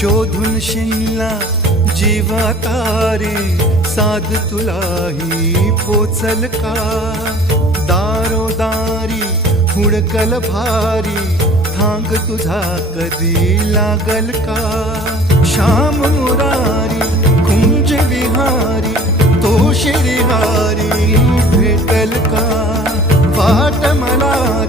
शोधून शिनला जीवा तारे, साध तुलाही पोचल का? दारोदारी हुडकल भारी, थांग तुझा कधी लागल का? श्याम मुरारी कुंज विहारी, तो श्रीहारी भेटल का? वाट मला